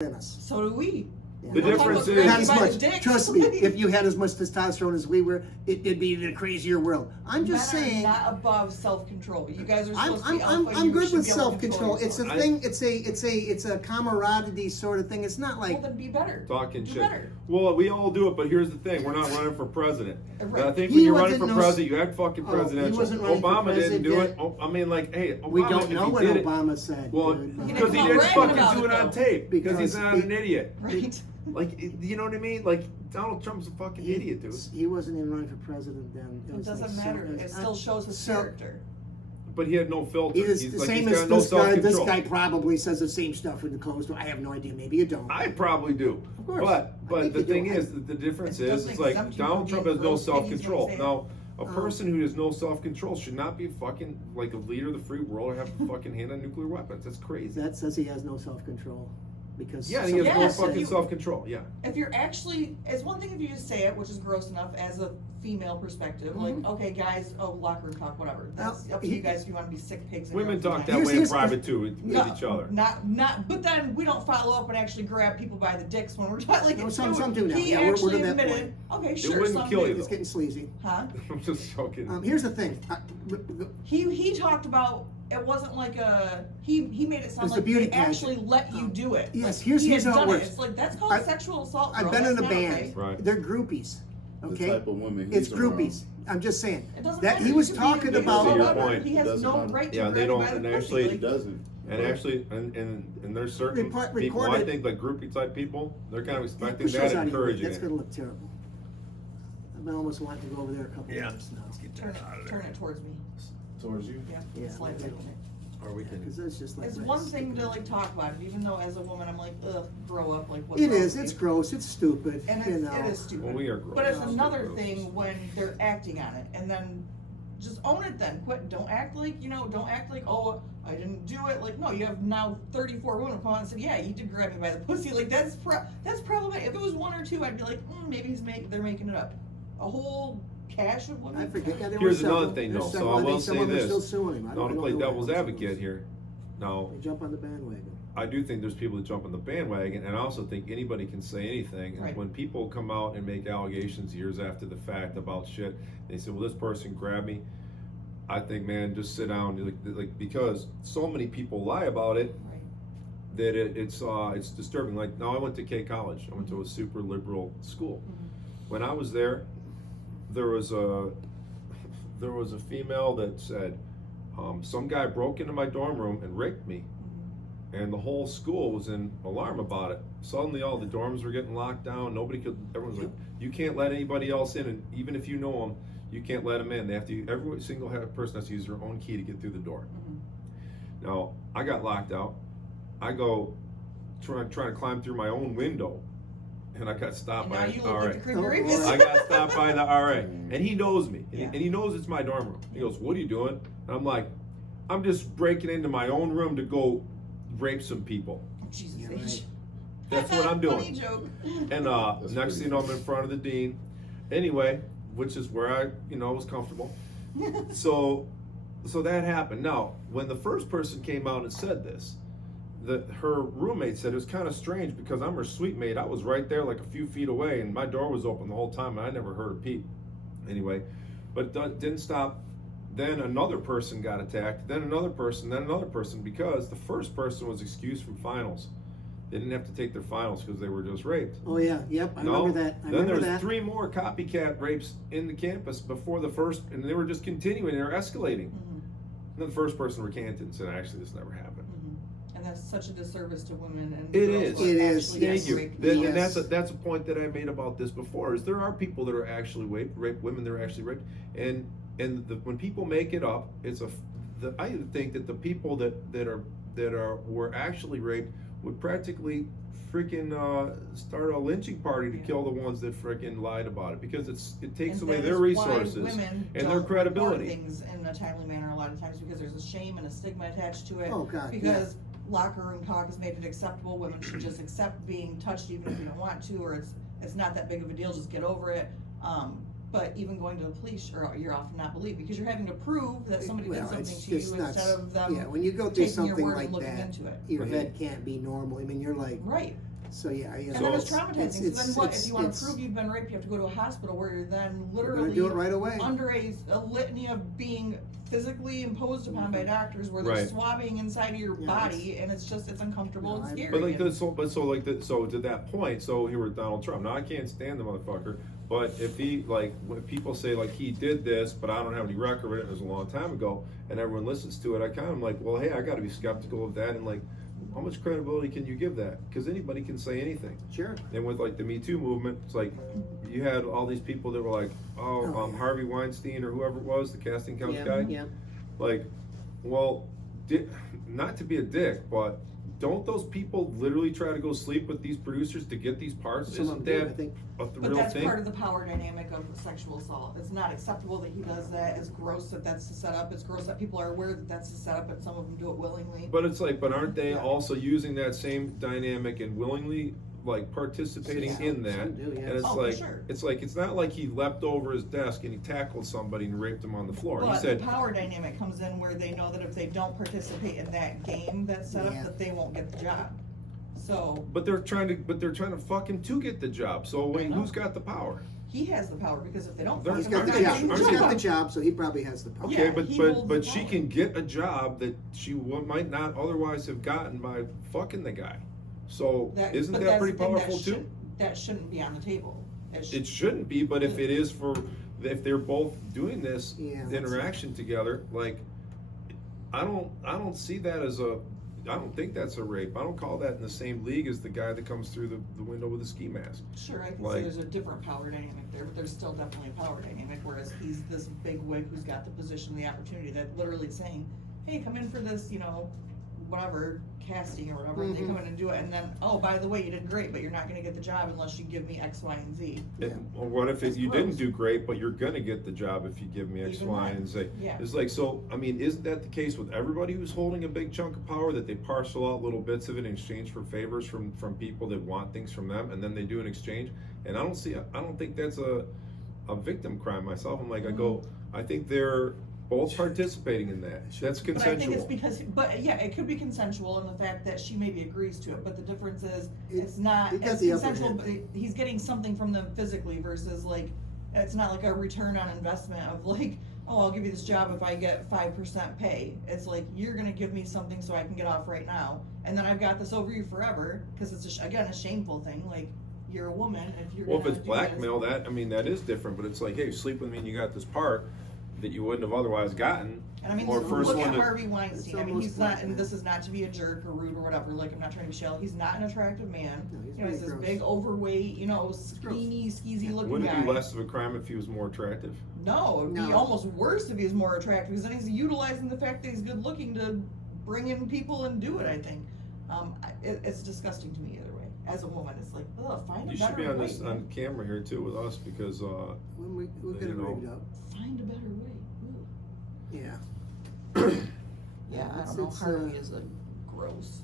than us. So do we. Yeah. The difference is Not as by the much. dicks. Trust me, if you had as much testosterone as we were, it'd be a crazier world. I'm just Men saying. are not above self-control. You guys are I'm supposed to be alpha. I'm You good should with be able to self-control. control It's a yourself. thing. It's a camaraderie sort of thing. It's not like Well, then be better. talking Do shit. better. Well, we all do it, but here's the thing: we're not running for president. Right. I think He when you're running wasn't for no- president, you act fucking Oh, he presidential. wasn't running for Obama didn't do it. president. Oh, I mean, like, hey, Obama, we don't if know he what did it, Obama said. well, dude, but- because he come didn't bragging fucking about do it, it on though. tape. Because he's Because not he- an idiot. Right. Like, you know what I mean? Like, Donald Trump's a fucking idiot, dude. He wasn't even running for president then. It was doesn't like matter. some- It still shows his so- character. But he had no filter. He is He's the like, same he's as got no this guy. This self-control. guy probably says the same stuff in the closed door. I have no idea. Maybe you don't. I probably do. Of course. I But think the you do. thing is, the difference It is, doesn't it's like exempt you Donald from Trump being has no gross things when you self-control. say it. Now, a person who has no self-control should not be fucking like a leader of the free world or have a fucking hand on nuclear weapons. That's crazy. That says he has no self-control because Yeah, and he has no Yes, if fucking you- self-control. Yeah. If you're actually, it's one thing if you just say it, which is gross enough as a female perspective. Like, okay, guys, locker room talk, whatever. That's Now, up to you guys if you want to be sick pigs. in your Women own talk that vagina. way in Here's- private too with No, each other. Not, but then we don't follow up and actually grab people by the dicks when we're talking. Like, No, some do now. He Yeah, we're actually to that admitted. Okay, sure. wouldn't some kill do. you, it's getting sleazy. Huh? I'm just joking. Here's the thing. He talked about it wasn't like he made it sound It's the like beauty they actually pageant. let you do it. Yes, Like, here's he had how it done works. It's like that's called I- sexual assault. I've girl. been in That's a not band. okay. Right. They're groupies. The Okay, type of women it's he's around. groupies. I'm just saying It doesn't that matter. he You was could be talking the biggest about. To your lover. point, He it has doesn't no matter. right to Yeah, grab they you don't- by the and pussy. actually- Like, He doesn't. And actually, and there's certain Report- people, I recorded. think, like groupie type people, they're kind of expecting Push that those and out of your way. encouraging That's it. gonna look terrible. I've been almost wanting to go over there a couple times now. turn it towards me. Towards you? Yeah, Yeah, slightly. maybe. Or we can. Because that's just like. It's right, one thing stupid. to like talk about it, even though as a woman I'm like, ugh, grow up. Like what's It wrong is. with It's you? gross. It's stupid. And you it's, know. it is stupid. Well, we are grown. But it's Yeah. another Gross. thing when they're acting on it, and then just own it. Then quit. Don't act like Don't act like oh I didn't do it. Like no, you have now 34 women come out and said yeah you did grab me by the pussy. Like that's problematic. If it was one or two, I'd be like maybe they're making it up. A whole cache of women. I forget. Yeah, there Here's were several. another thing, There's though. So several. I will think some say of them are this. still suing him. I Now don't to know play who devil's it is. advocate here. Now, They jump on the bandwagon. I do think there's people that jump on the bandwagon, and I also think anybody can say anything. And Right. when people come out and make allegations years after the fact about shit, they say, "Well, this person grabbed me." I think, man, just sit down, like because so many people lie about it Right. that it's disturbing. Like now, I went to K College. I went to a super liberal school. When I was there, there was a female that said some guy broke into my dorm room and raped me. And the whole school was in alarm about it. Suddenly all the dorms were getting locked down. Everyone's like, you can't let anybody else in. And even if you know them, you can't let them in. They have to, every single person has to use their own key to get through the door. Now, I got locked out. I go trying to climb through my own window. And I got stopped And by now an you look RA. like the creepy Oh, rapist. I got stopped by the RA, and he knows me, and, Yeah. he knows it's my dorm room. He goes, "What are you doing?" And I'm like, "I'm just breaking into my own room to go rape some people." Jesus You're H. right. That's what I'm Funny doing. joke. And That's next pretty thing you know, I'm in front of the dean. Anyway, which is where I, was comfortable. So that happened. Now, when the first person came out and said this, her roommate said it was kind of strange because I'm her suite mate. I was right there, like a few feet away, and my door was open the whole time, and I never heard a peep. Anyway, but it didn't stop. Then another person got attacked. Then another person. Then another person because the first person was excused from finals. They didn't have to take their finals because they were just raped. Oh yeah. Yep. I No. remember that. I Then remember there's that. 3 more copycat rapes in the campus before the first, and they were just continuing. They were escalating. And then the first person recanted and said, "Actually, this never happened." And that's such a disservice to women and It girls is. who are It is. actually Yes. Thank you. raped. And Yes. that's a point that I made about this before. Is there are people that are actually rape women that are actually raped, and when people make it up, I think that the people that were actually raped would practically freaking start a lynching party to kill the ones that freaking lied about it because it takes And away that their is why resources women and don't their credibility. report things in a timely manner a lot of times because there's a shame and a stigma attached to it. Oh, God, Because locker room talk has made it acceptable. Women should just accept being touched even if you don't want to, or it's not that big of a deal. Just get over it. But even going to the police, you're often not believed because you're having to prove that somebody did Well, something it's to you just nuts. instead of them Yeah, when you go through taking your something word like and looking that, into it. your Right. head can't be normal. I mean, you're like, Right. So yeah, And So then it's it's- traumatizing, so then what, if you wanna prove you've been raped, you have to go to a hospital where you're then We're literally gonna do it right away. under a litany of being physically imposed upon by doctors where they're Right. swabbing inside of your Yeah, body, and it's just, it's uncomfortable No, and I- scary. But like and- so to that point, so here with Donald Trump, now I can't stand the motherfucker, but if he, like, when people say like he did this, but I don't have any record of it, it was a long time ago, and everyone listens to it, I kind of like, well, hey, I gotta be skeptical of that, and like, how much credibility can you give that? Because anybody can say anything. Sure. And with like the Me Too movement, it's like, you had all these people that were like, Oh, yeah. Harvey Weinstein or whoever it was, the casting couch Yeah, guy. yeah. Like, well, not to be a dick, but don't those people literally try to go sleep with these producers to get these parts? Some of Isn't them do, I that think. a But real that's thing? part of the power dynamic of sexual assault. It's not acceptable that he does that. It's gross that that's the setup. It's gross that people are aware that that's the setup, and some of them do it willingly. But it's like, but aren't they Yeah. also using that same dynamic and willingly like participating Yeah, in that? some do, yeah. And it's Oh, for like, sure. it's not like he leapt over his desk and he tackled somebody and raped him on the floor. He But said, the power dynamic comes in where they know that if they don't participate in that game that's set up, Yeah. that they won't get the job. So but they're trying to fuck him to get the job. So wait, know. who's got the power? he has the power because if they don't, They're- fuck He's him, got the they're not job. getting aren't He's you- got the job, so he probably has the power. Okay, Yeah, but he but holds but the she power. can get a job that she might not otherwise have gotten by fucking the guy. So isn't but that that's pretty the thing, that powerful too? That shouldn't be on the table. It shouldn't be, but if it is if they're both doing this Yeah, that's- interaction together, like, I don't see that as I don't think that's a rape. I don't call that in the same league as the guy that comes through the window with a ski mask. Sure, I can Like- say there's a different power dynamic there, but there's still definitely a power dynamic, whereas he's this big wig who's got the position, the opportunity, that literally saying, hey, come in for this, whatever, casting or whatever, and they come in and do it, and then, oh, by the way, you did great, but you're not gonna get the job unless you give me X, Y, and Z. Yeah. Or what if That's you gross. didn't do great, but you're gonna get the job if you give me X, Even Y, then, and Z? yeah. It's like, so, I mean, isn't that the case with everybody who's holding a big chunk of power, that they parcel out little bits of it in exchange for favors from people that want things from them, and then they do an exchange? And I don't think that's a victim crime myself. I'm like, I think they're both participating in that. That's But I think it's consensual. because, but yeah, it could be consensual in the fact that she maybe agrees to it, but the difference is, It- it's not, it got it's the upper consensual, hand. but he's getting something from them physically versus like, it's not like a return on investment of like, oh, I'll give you this job if I get 5% pay. It's like, you're gonna give me something so I can get off right now, and then I've got this over you forever, cause it's again, a shameful thing, like, you're a woman, if you're Well, gonna if it's do this- blackmail, that is different, but it's like, hey, sleep with me and you got this part that you wouldn't have otherwise gotten. And I mean, Or first look one at to- Harvey Weinstein. I mean, almost he's not, blackmail. and this is not to be a jerk or rude or whatever. Like, I'm not trying to be shallow. He's not an attractive man. No, he's He's pretty this gross. big, overweight, skinny, skeezy looking Wouldn't guy. it be less of a crime if he was more attractive? No, it'd be No. almost worse if he's more attractive because then he's utilizing the fact that he's good looking to bring in people and do it. I think it's disgusting to me either way. As a woman, it's like, ugh, find a You better should be on way. this man. on camera here too with us, because When we'll get You it know. rigged up. Find a better way. Ugh. Yeah. Yeah, I It's- don't know. it's, Harvey is a gross.